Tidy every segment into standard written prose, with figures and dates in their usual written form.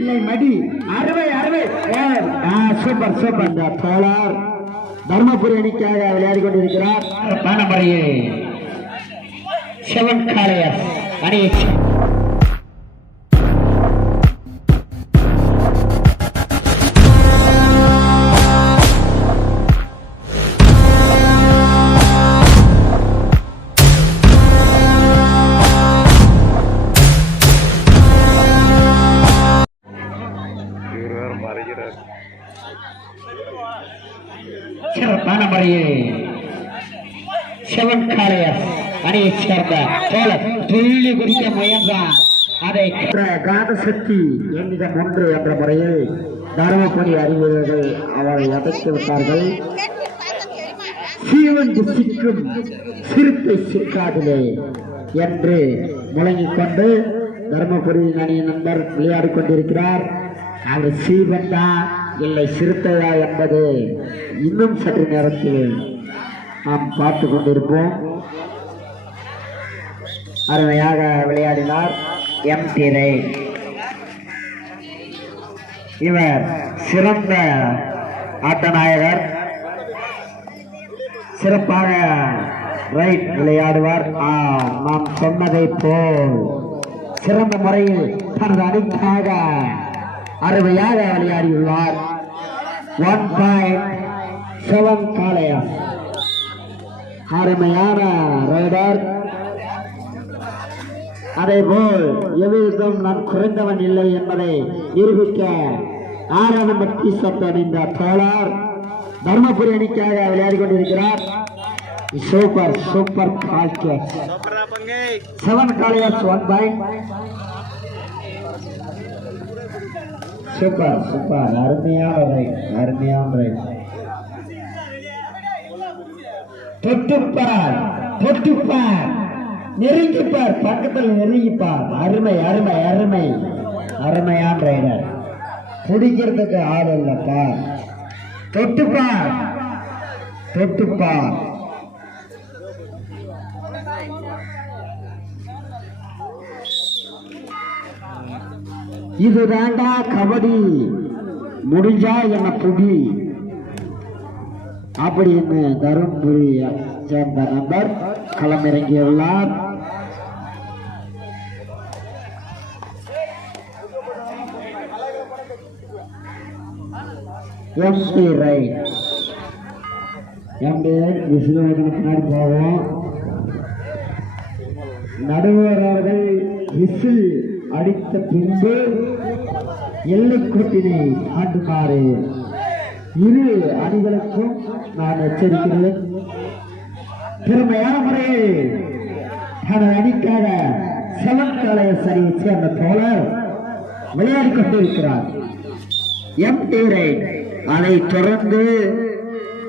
இல்லை மடி. அறுவை அறுவை. Super super. தோழர் தர்மபுரி அணிக்காக விளையாடி கொண்டிருக்கிறார். பானமரையில் செவன் காளையர் அணி. செவன் காளையர் அணியைச் சேர்ந்த தோழர் துள்ளி குறிக்க முயன்றார். அதை காதசக்தி என்னிடம் ஒன்று என்ற முறையில் தர்மபுரி அறிஞர்கள் அவரை அடைத்து விட்டார்கள். சீவன் சிக்கும் சிறுத்தை சிக்காதிலே என்று முழங்கிக் கொண்டு தர்மபுரி அணியின் நண்பர் விளையாடிக் கொண்டிருக்கிறார். அவர் சீவந்தா இல்லை சிறுத்தையா என்பது இன்னும் சற்று நேரத்தில் நாம் பார்த்து கொண்டிருப்போம். அருமையாக விளையாடினார் எம்.டி. ரைட். இவர் சிறந்த ஆட்டநாயகர். சிறப்பாக ரைட் விளையாடுவார். நாம் சொன்னதை போல் சிறந்த முறையில் தனது அணிக்காக அருமையாக விளையாடியுள்ளார். 1.7 காளையர். அருமையான ரைடர். அதேபோல் எவ்விதம் நான் குறைந்தவன் இல்லை என்பதை நிரூபிக்க 6வது மட்டி சத்து அணிந்த தோழர் தர்மபுரி அணிக்காக விளையாடி கொண்டிருக்கிறார். சூப்பர் சூப்பர் கால் கேட்ச். 7 காளையர்ஸ் 1 பாயிண்ட். Super super. அருமையான ரைட் அருமையான ரைட். தொட்டுப்பார் தொட்டுப்பார் நெருங்கிப்பார் பக்கத்தில் நெருங்கிப்பார். அருமை அருமை அருமை அருமையான ரைடர். பிடிக்கிறதுக்கு ஆள் இல்லப்பா. தொட்டுப்பார் தொட்டுப்பார். இதுதாண்டா கபடி, முடிஞ்சா என்ன புடி அப்படின்னு தருமபுரி சேர்ந்த நபர் களமிறங்கியுள்ளார். எம்.டி. ரைட். எம்.டி. ரைட் விசிலுக்கு பின்னாடி போவோம். நடுவர் அவர்கள் விசில் அடித்த பின்பு எல்லைக்கோட்டினை தாண்டுமாறு இரு அணிகளுக்கும் நான் எச்சரிக்கிறேன். திறமையான முறையில் தனது அணிக்காக 7 காளையர் அணியைச் சேர்ந்த தோழர் விளையாடிக் கொண்டிருக்கிறார். எம்.டி. ரைட். அதை தொடர்ந்து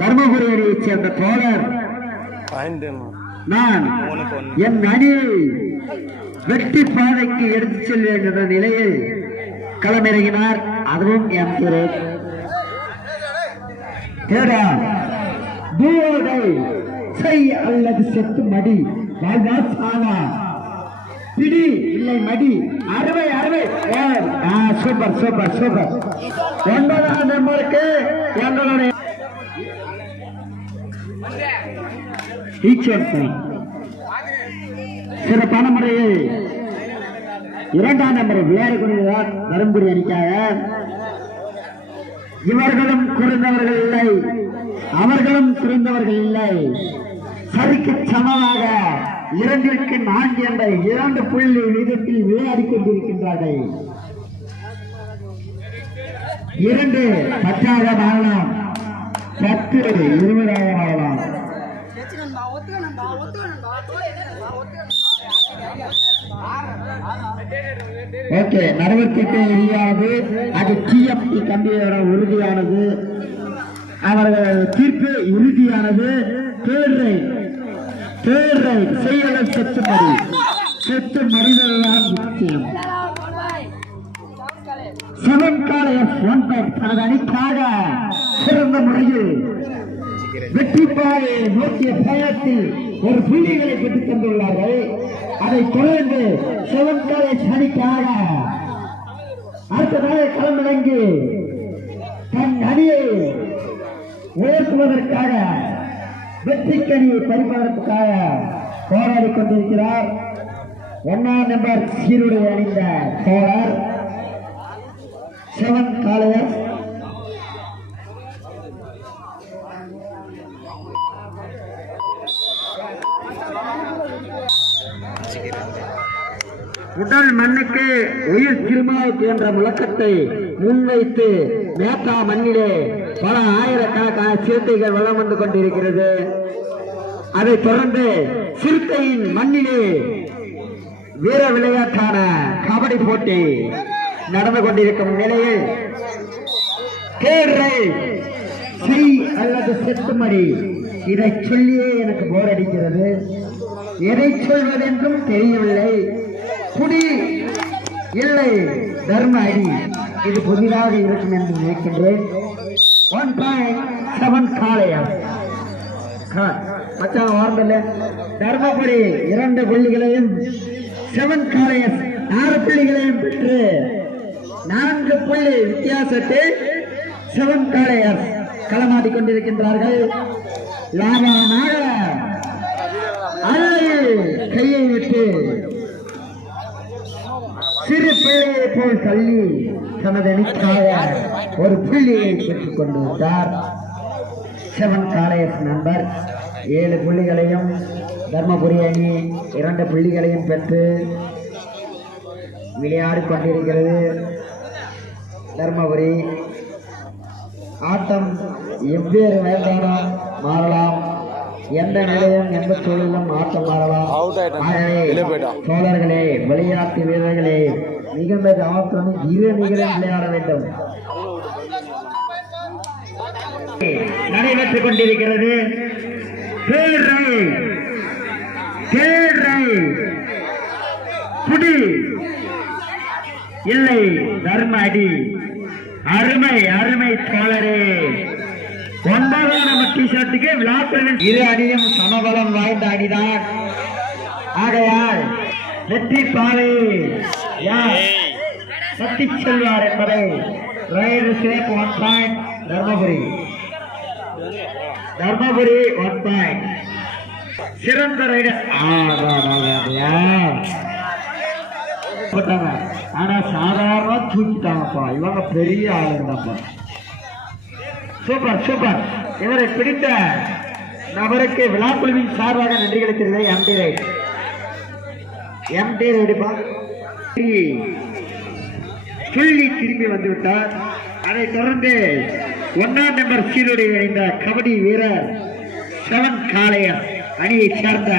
தர்மபுரி அணியைச் சேர்ந்த தோழர் நான் என் அணியை வெற்றி பாதைக்கு எடுத்துச் செல்வேன் என்ற நிலையில் களமிறங்கினார். அதுவும் எம்.டி. ரைட். செய் அல்லது செத்து மடி, வாழ்வா சாவா, பிடி இல்லை மடி. அறுவை அறுவை. Super super super. 9ஆம் நம்பருக்கு எங்களுடைய சிறப்பான முறையில் 2ஆம் நம்பரை விளையாடி கொண்டிருந்தார் தருமபுரி அணிக்காக. இவர்களும் குறைந்தவர்கள் இல்லை, அவர்களும் குறைந்தவர்கள் இல்லை. சரிக்கு சமமாக 2க்கு 4 என்ற 2 புள்ளி வீதத்தில் விளையாடி கொண்டிருக்கின்றார்கள். 2 10ஆக மாறலாம், 10 20ஆக மாறலாம். ஓகே, நடவடிக்கை இறுதியானது. அது டிஎம்டி கம்பியோட உறுதியானது. அவர்கள் தீர்ப்பு இறுதியானது. தேர்ட் ரைட் செய்யல செத்து மடி. செத்து மடிதான் முக்கியம். 7 காளையர் 1 பாயிண்ட். தனது அணிக்காக சிறந்த முறையில் வெற்றி பாதை நோக்கிய பயணத்தில் ஒரு புள்ளிகளை பெற்றுத் தந்துள்ளார்கள். அதை தொடர்ந்து 7 காளையர் அணிக்காக அடுத்ததாக களமிறங்கி தன் அணியை உயர்த்துவதற்காக வெற்றிக்கணியை பரிமாறத்துக்காக போராடி கொண்டிருக்கிறார் 1ஆம் நம்பர் சீருடை அணிந்த தோழர் 7 காளையர். உடல் மண்ணுக்கு உயிர் திருமாவுக்கு என்ற முழக்கத்தை முன்வைத்து மேட்டா மண்ணிலே பல ஆயிரக்கணக்கான சிறுத்தைகள் வளம் வந்து கொண்டிருக்கிறது. அதைத் தொடர்ந்து சிறுத்தையின் மண்ணிலே வீர விளையாட்டான கபடி போட்டி நடந்து கொண்டிருக்கும் நிலையில் தேர்ரை ஸ்ரீ அல்லது செத்துமடி இதை சொல்லியே எனக்கு போர் அடிக்கிறது. எதை சொல்வதென்றும் தெரியவில்லை. குடி இல்லை தர்ம அடி இது புதிதாக இருக்கும் என்று நினைக்கின்றேன். 1.7 காளையர் மச்சான் வார்ந்தல தர்மபுரி 2 புள்ளிகளையும் 7 காளையர் 6 புள்ளிகளையும் பெற்று 4 புள்ளி வித்தியாசத்தில் 7 காளையர் களமாடிக் கொண்டிருக்கின்றார்கள். லாபமாக அலையில் கையை விட்டு சிறு பிள்ளையை போல் தள்ளி தனது அணிக்காக ஒரு புள்ளியை பெற்றுக் கொண்டிருந்தார். 7 காளையர் நண்பர் 7 புள்ளிகளையும் தர்மபுரி அணி 2 புள்ளிகளையும் பெற்று விளையாடிக் கொண்டிருக்கிறது. தர்மபுரி ஆட்டம் எவ்வேறு வேண்டாம் மாறலாம், எந்த நிலையம் எந்த சூழலும் ஆட்டம் மாறலாம். சோழர்களே, விளையாட்டு வீரர்களே, மிகுந்த கவனத்துடன் இரு அணிகளும் விளையாட வேண்டும். நடைபெற்றுக் கொண்டிருக்கிறது. குடி இல்லை தர்ம அடி. அருமை அருமை தோழரே. 9ஆம் நம்பர் டி-ஷர்ட்டுக்கு விழாக்களின் இரு அணியும் சமபலம் வாய்ந்த அணிதான். ஆகையால் வெற்றி பாதை யார் சத்தி செல்வார் என்பதை raid safe 1 point Dharmapuri 1 point. சிறந்த ரைடர் ஆனா சாதாரண தூக்கிட்டாங்கப்பா. இவங்க பெரிய ஆளுங்கப்பா. Super super. இவரை பிடித்த நபருக்கு விழாக்குழுவின் சார்பாக நன்றிகளை தெரிவித்தது. எம்டி ரைடுப்பா சொல்லி திரும்பி வந்துவிட்டார். அதைத் தொடர்ந்து 1ஆம் நம்பர் சீருடை அணிந்த கபடி வீரர் 7 காளையர் அணியைச் சேர்ந்த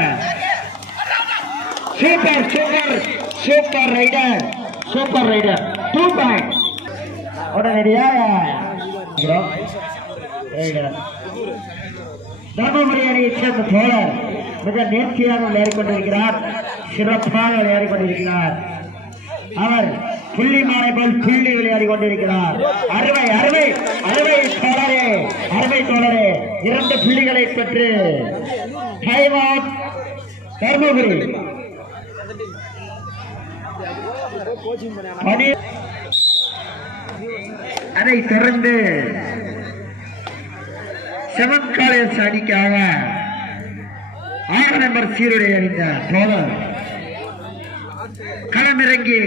super super super raider 2 point. உடனடியாக தர்மபுரி அணியைச் சேர்ந்த தோழர் மிக நேர்த்தியாக விளையாடிக் கொண்டிருக்கிறார். சிறப்பாக விளையாடிக் கொண்டிருக்கிறார். அவர் புள்ளி மாலை போல் புள்ளி விளையாடி கொண்டிருக்கிறார். அருமை அருமை அருமை தோழரே, அருமை தோழரே. 2 புள்ளிகளை பெற்று டைம் அவுட் தர்மபுரி. அதைத் தொடர்ந்து 7 காளையர் அணிக்காக 6 நம்பர் சீருடை அணிந்த தோழர் களமிறங்கி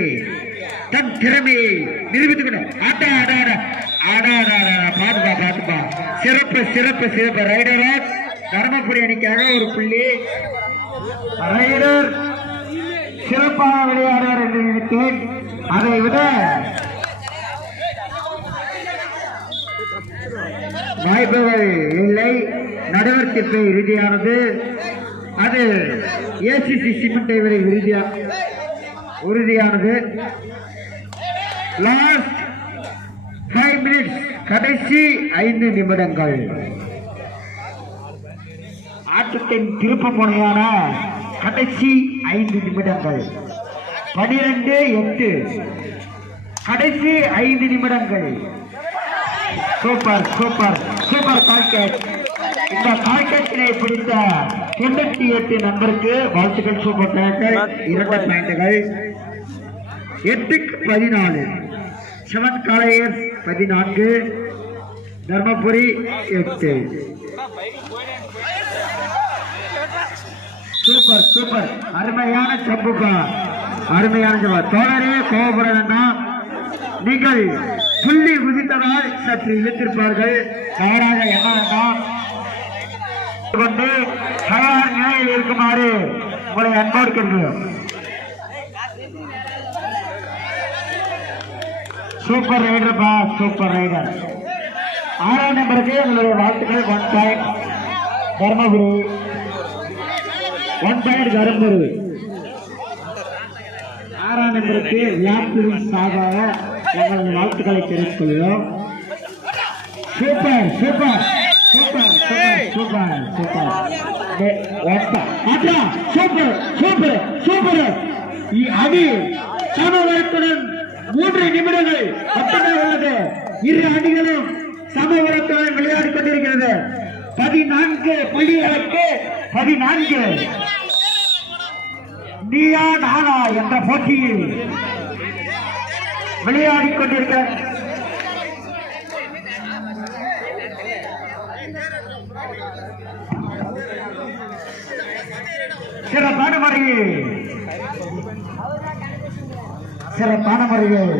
தன் திறமையை நிரூபித்துக் கொண்டார். பாத்துப்பா சிறப்பு சிறப்பு சிறப்பு. ரைடர் தர்மபுரி அணிக்காக 1 புள்ளி. ரைடர் சிறப்பாக விளையாடுவார் என்று நினைத்தேன். அதை விட வாய்ப்புகள் இல்லை. நடுவர் தீர்ப்பு இறுதியானது. அது ஏசிசி சிமெண்டை விட உறுதியானது. லாஸ்ட் 5 மினிட்ஸ், கடைசி 5 நிமிடங்கள். ஆட்டத்தின் திருப்பு முனையான கடைசி 5 நிமிடங்கள். 12-8 கடைசி 5 நிமிடங்கள். Super super super Colgate. இந்த கால்கேட்டினை பிடித்த 98 நண்பருக்கு வாழ்த்துக்கள். சூப்பர் கால்கேட் 2 பாயிண்டுகள். 8-14 சிவன் காளையர் 14, தர்மபுரி 8. சூப்பர் சூப்பர், அருமையான சம்புப்பா, அருமையான சம்பா. தோழரே கோபப்பட வேண்டாம், நீங்கள் புள்ளி குதித்ததால் சற்று இழுத்திருப்பார்கள், தவறாக எண்ண வேண்டாம். கொண்டு தயார் நிலையில் இருக்குமாறு உங்களை அன்போடு கேட்கிறோம். சூப்பர் ரைடர்ப்பா, சூப்பர் ரைடர். 6ஆம் நம்பருக்கு உங்களுடைய வாழ்த்துக்கள். 1 பாயிண்ட் தர்மபுரி, 1 பாயிண்ட் தர்மபுரி. 6ஆம் நம்பருக்கு வியாப்தியின் சார்பாக எங்களது வாழ்த்துக்களை தெரிவித்துக் கொள்கிறோம். Super super super super super super super super. அடி சமவரத்துடன் 3 நிமிடங்கள் மட்டுமே உள்ளது. 2 அணிகளும் சமவரத்துடன் விளையாடி கொண்டிருக்கிறது. 14 புள்ளிகளுக்கு 14. நீயா நானா என்ற போட்டியில் விளையாடி கொண்டிருக்கிறது. சிறப்பான முறையில்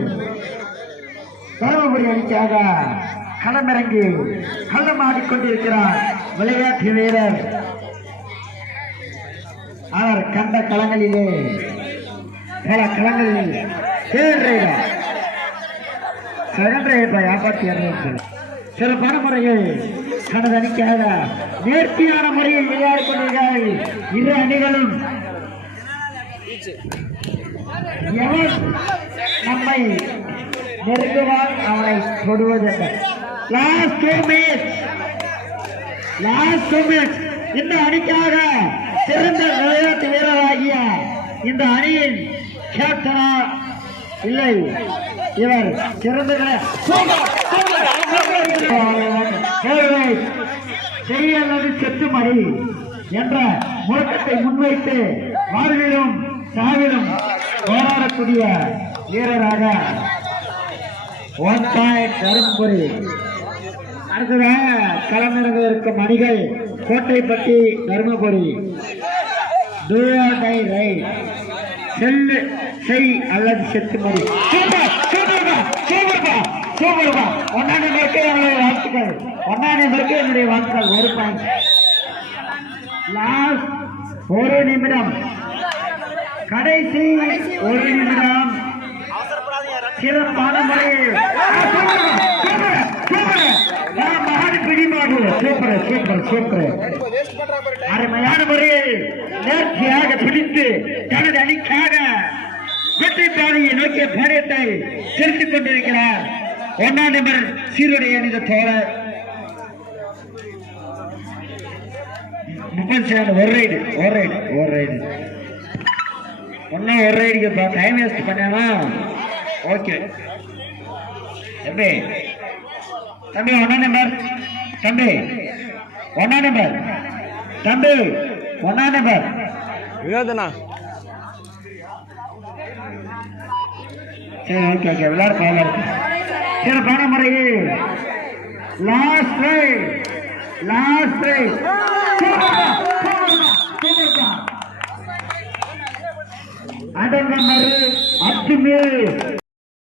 தருமபுரி அணிக்காக களமிறங்கி களமாடிக்கொண்டிருக்கிறார் விளையாட்டு வீரர். அவர் கண்ட களங்களிலே பல களங்களில் சிறப்பான முறையில் தனது அணிக்காக நேர்த்தியான முறையில் விளையாடி கொண்டிருக்கிறார்கள் 2 அணிகளும். எவன் நம்மை நெருங்குவான் அவனை தொடுவது. Last 2 minutes. இந்த அணிக்காக சிறந்த விளையாட்டு வீரராகிய இந்த அணியின் கேப்டனா இல்லை, இவர் சிறந்த செய்யல்லது செத்து மறி என்ற முழக்கத்தை முன்வைத்து வாழ்விலும் சாவிலும் போராடக்கூடிய வீரராக 1 பாயிண்ட் தருமபுரி. அடுத்ததாக களமிறங்க இருக்கும் அணிகள் Kottaipatti Dharmapuri. Do or die right. Cell செய் அல்லது செத்து மறி. சூப்பர்பா. 1ஆம் நம்பருக்கு என்னுடைய வாழ்த்துக்கள். 1 பாயிண்ட். லாஸ்ட் 1 நிமிடம், கடைசி 1 நிமிடம். சிறப்பான முறையில் அருமையான முறையில் நேர்த்தியாக பிடித்து தனது அணிக்காக வெற்றி பாதையை நோக்கிய பாடத்தை செலுத்திக் கொண்டிருக்கிறார் 1ஆம் நம்பர் சீருடை அணிந்த தோழர். 37 ஒரு ரைடு ஒன்னும் ஒரு ரைடுக்கு டைம் வேஸ்ட் பண்ணா. ஓகே தம்பி 1ஆம் நம்பர், தம்பி 1ஆம் நம்பர் வினோதனா. சரி ஓகே விளையாட பாவம் இருக்கு. சிறப்பான முறையில் லாஸ்ட் ரைட். அடங்கமரு அத்துமே